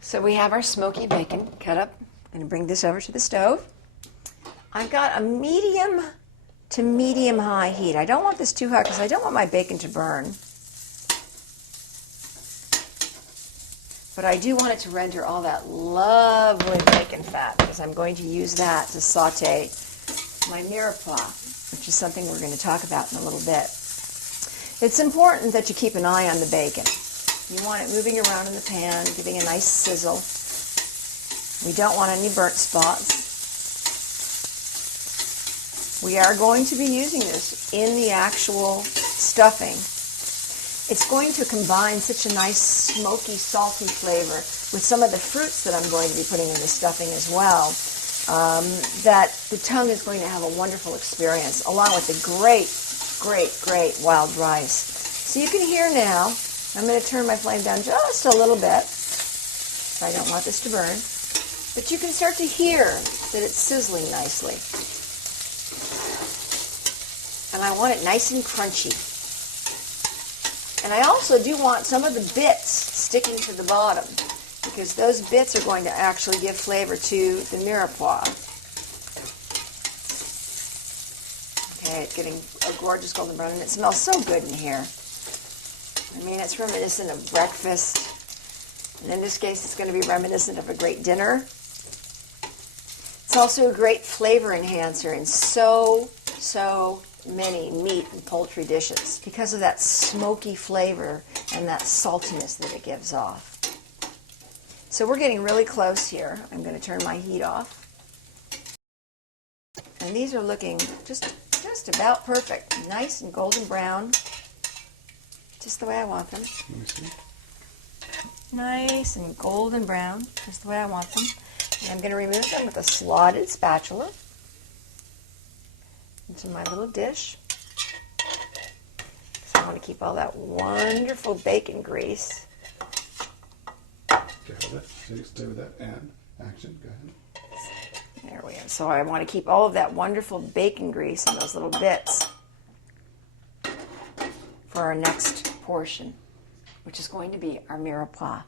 So we have our smoky bacon cut up. I'm going to bring this over to the stove. I've got a medium to medium high heat. I don't want this too hot because I don't want my bacon to burn. But I do want it to render all that lovely bacon fat because I'm going to use that to saute my mirepoix, which is something we're going to talk about in a little bit. It's important that you keep an eye on the bacon. You want it moving around in the pan, giving a nice sizzle. We don't want any burnt spots. We are going to be using this in the actual stuffing. It's going to combine such a nice smoky, salty flavor with some of the fruits that I'm going to be putting in the stuffing as well, that the tongue is going to have a wonderful experience, along with the great, great wild rice. So you can hear now, I'm going to turn my flame down just a little bit. I don't want this to burn. But you can start to hear that it's sizzling nicely. And I want it nice and crunchy. And I also do want some of the bits sticking to the bottom because those bits are going to actually give flavor to the mirepoix. Okay, it's getting a gorgeous golden brown and it smells so good in here. I mean, it's reminiscent of breakfast. And in this case, it's going to be reminiscent of a great dinner. It's also a great flavor enhancer in so many meat and poultry dishes because of that smoky flavor and that saltiness that it gives off. So we're getting really close here. I'm going to turn my heat off. And these are looking just about perfect. Nice and golden brown. Just the way I want them. Let me see. Nice and golden brown. Just the way I want them. And I'm going to remove them with a slotted spatula into my little dish. So I want to keep all that wonderful bacon grease. Okay, hold it. Stay with that. And action. Go ahead. There we go. So I want to keep all of that wonderful bacon grease in those little bits for our next portion, which is going to be our mirepoix.